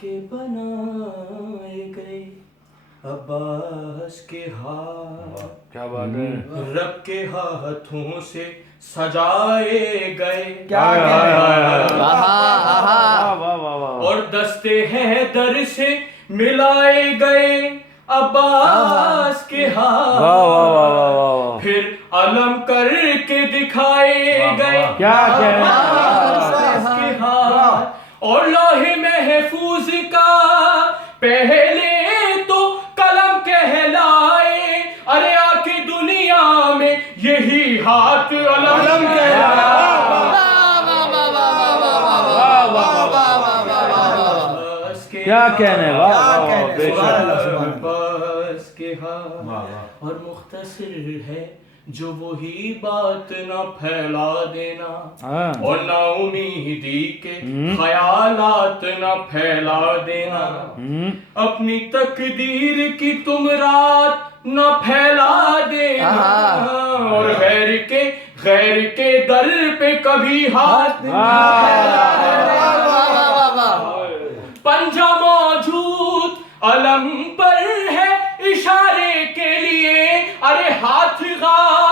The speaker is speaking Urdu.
کے بنائے گئے عباس کے ہاتھ، کیا بات ہے، رب کے ہاتھوں سے سجائے گئے، اور دستے حیدر سے ملائے گئے عباس کے ہاتھ، پھر علم کر کے دکھائے گئے عباس کے ہاتھ، اور لوح محفوظ کا پہلے تو قلم کہلائے، ارے آ کے دنیا میں یہی ہاتھ علم کہلائے، کیا کہنے، عباس کے ہاتھ، اور مختصر ہے جو وہی بات نہ پھیلا دینا، اور نا امیدی کے خیالات نہ پھیلا دینا، اپنی تقدیر کی تم رات نہ پھیلا دینا، اور غیر کے در پہ کبھی ہاتھ نہ پھیلا دینا، پنجہ موجود علم پر ہے اشارے کے لیے، ارے ہاتھ غار